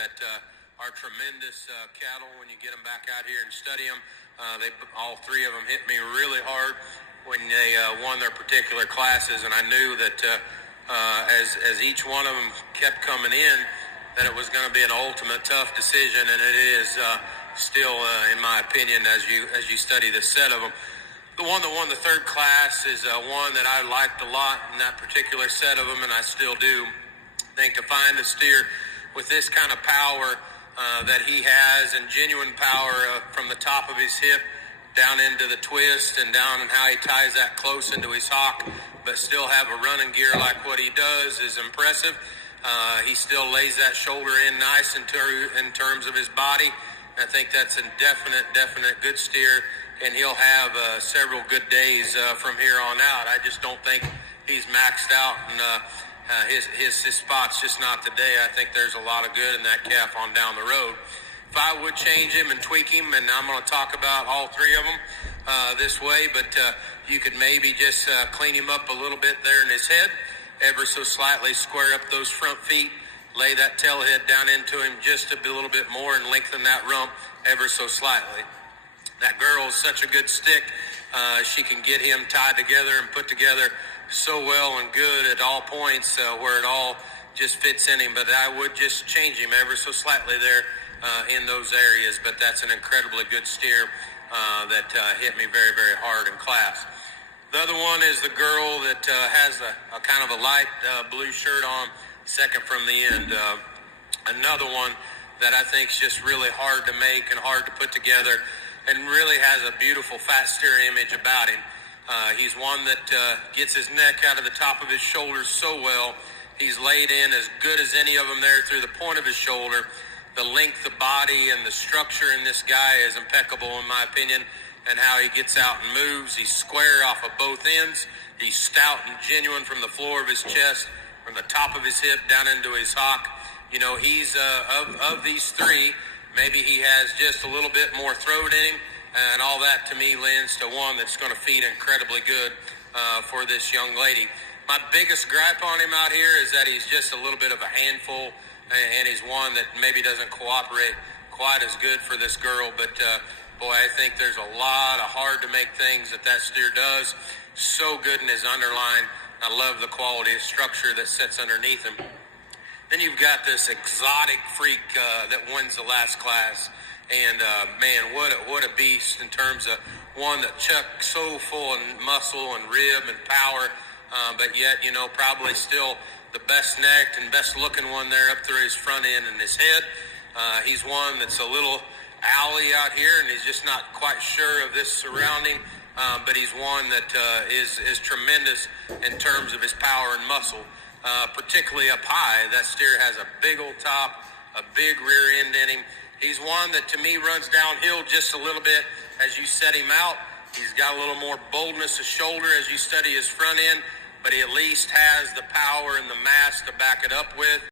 that are tremendous cattle when you get them back out here and study them. All three of them hit me really hard when they won their particular classes, and I knew that as each one of them kept coming in, that it was going to be an ultimate tough decision, and it is still, in my opinion, as you study the set of them. The one that won the third class is one that I liked a lot in that particular set of them, and I still do. I think to find a steer with this kind of power that he has, and genuine power from the top of his hip down into the twist and down, and how he ties that close into his hock, but still have a running gear like what he does is impressive. He still lays that shoulder in nice in terms of his body. I think that's a definite good steer, and he'll have several good days from here on out. I just don't think he's maxed out, and his spot's just not today. I think there's a lot of good in that calf on down the road. If I would change him and tweak him, and I'm going to talk about all three of them this way, but you could maybe just clean him up a little bit there in his head, ever so slightly square up those front feet, lay that tail head down into him just a little bit more, and lengthen that rump ever so slightly. That girl is such a good stick. She can get him tied together and put together so well and good at all points where it all just fits in him. But I would just change him ever so slightly there in those areas. But that's an incredibly good steer that hit me very, very hard in class. The other one is the girl that has a kind of a light blue shirt on, second from the end. Another one that I think is just really hard to make and hard to put together, and really has a beautiful fat steer image about him. He's one that gets his neck out of the top of his shoulders so well. He's laid in as good as any of them there through the point of his shoulder. The length of body and the structure in this guy is impeccable, in my opinion, and how he gets out and moves. He's square off of both ends. He's stout and genuine from the floor of his chest, from the top of his hip down into his hock. You know, he's of these three, maybe he has just a little bit more throat in him, and all that to me lends to one that's going to feed incredibly good for this young lady. My biggest gripe on him out here is that he's just a little bit of a handful, and he's one that maybe doesn't cooperate quite as good for this girl. But boy, I think there's a lot of hard to make things that steer does. So good in his underline. I love the quality of structure that sits underneath him. Then you've got this exotic freak that wins the last class. And man, what a beast in terms of one that chucks so full of muscle and rib and power, but yet, you know, probably still the best necked and best looking one there up through his front end and his head. He's one that's a little alley out here, and he's just not quite sure of this surrounding, but he's one that is tremendous in terms of his power and muscle. Particularly up high, that steer has a big old top, a big rear end in him. He's one that to me runs downhill just a little bit as you set him out. He's got a little more boldness of shoulder as you study his front end, but he at least has the power and the mass to back it up with.